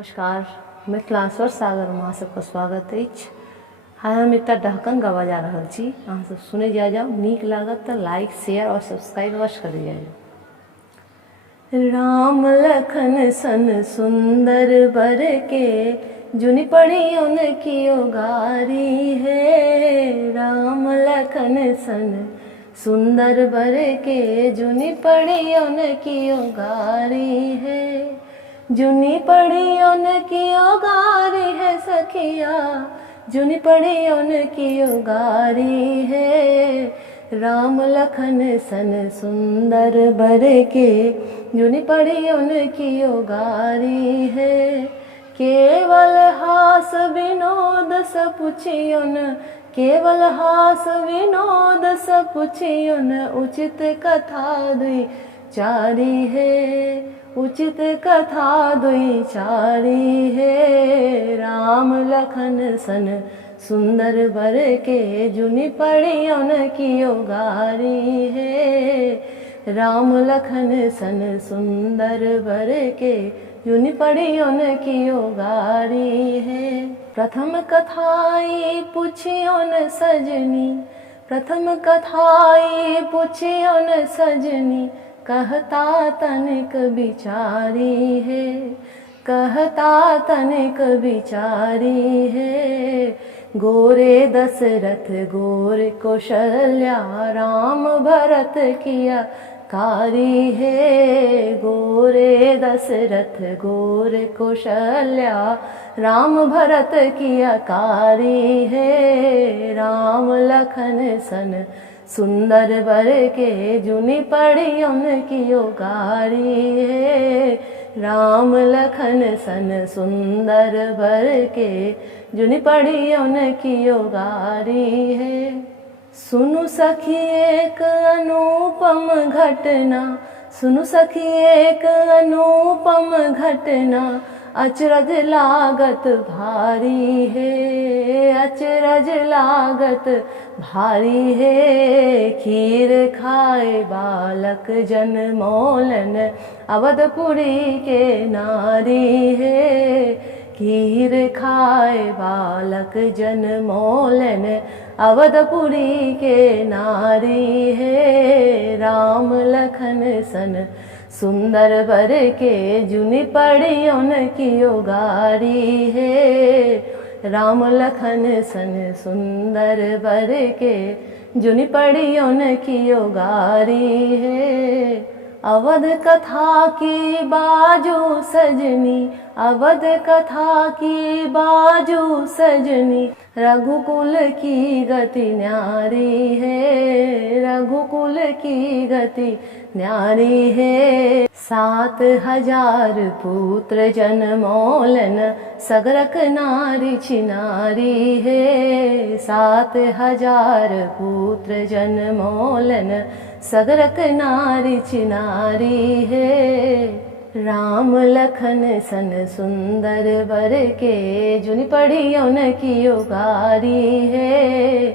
नमस्कार, मिथिलांचल सागर में सबका स्वागत है। हाँ, हम एक ढक्कन गवा जा रहा छी, अहाँ सब सुने जा जाओ। नीक लागत तो लाइक शेयर और सब्सक्राइब अवश्य कर जाओ। राम लखन सन सुंदर बर के, जुनि पड़ी उनकी उगारी है। राम लखन सन सुंदर बर के, जुनि पड़ी उनकी उगारी है। जुनि पड़ी उनकी उगारी है सखिया, जुनि पड़ी उनकी उगारी है। राम लखन सन सुंदर बर के, जुनि पड़ी उनकी उगारी है। केवल हास विनोद सपुछियुन, केवल हास विनोद सपुछियुन, उचित कथा दुई चारी है। उचित कथा दुई चारी है। राम लखन सन सुंदर बर के, जुनि पड़ी उनकी उगारी है। राम लखन सन सुंदर बर के, जुनि पड़ी उनकी उगारी है। प्रथम कथाई पुछियुन सजनी, प्रथम कथाई पुछियुन सजनी, कहता तनिक बिचारी है। कहता तनिक बिचारी है। गोरे दशरथ गोर कौशल्या, राम भरत किया कारी है। गोरे दशरथ गोर कौशल्या, राम भरत किया कारी है। राम लखन सन सुंदर बर के, जुनि पड़ी उनकी उगारी है। राम लखन सन सुंदर बर के, जुनि पड़ी उनकी उगारी है। सुनु सखी एक अनुपम घटना, सुनु सखी एक अनुपम घटना, अचरज लागत भारी है। अचरज लागत भारी है। खीर खाए बालक जनमौलन, अवधपुरी के नारी है। खीर खाए बालक जनमौलन, अवधपुरी के नारी है। राम लखन सन सुंदर बर के, जुनि पड़ी उनकी उगारी है। राम लखन सन सुंदर बर के, जुनि पड़ी उनकी उगारी है। अवध कथा की बाजू सजनी, अवध कथा की बाजू सजनी, रघुकुल की गति न्यारी है। रघुकुल की गति न्यारी है। 7,000 पुत्र जनमौलन, सगरक नारी छिनारी है। 7,000 पुत्र जनमौलन, सगरक नारी छिनारी है। राम लखन सन सुंदर बर के, जुनि पड़ी उनकी उगारी है।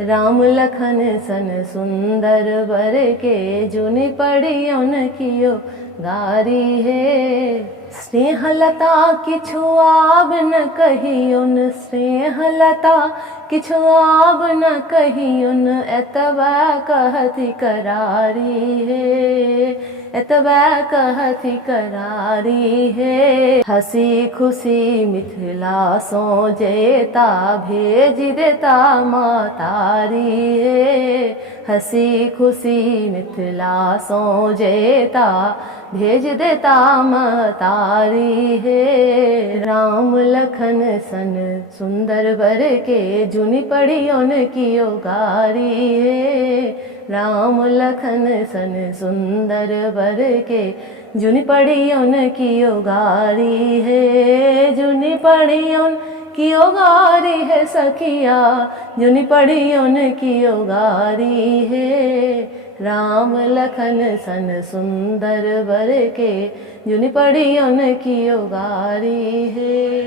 राम लखन सन सुंदर बर के, जुनि पड़ी उनकी उगारी है। स्नेहलता किछु आब न कहियुन, स्नेहलता किछु आब न कहियुन, एतबा कहति करारी है। एतबा कहति करारी है। हसी खुशी मिथिला सो जेता, भेज देता मातारी है। हसी खुशी मिथिला सो जेता, भेज देता मातारी है। राम लखन सन सुंदर बर के, जुनि पड़ी उनकी उगारी है। राम लखन सन सुंदर बर के, जुनि पड़ी उनकी उगारी है। जुनि पड़ी उनकी उगारी है सखिया, जुनि पड़ी उनकी उगारी है। राम लखन सन सुंदर बर के, जुनि पड़ी उनकी उगारी है।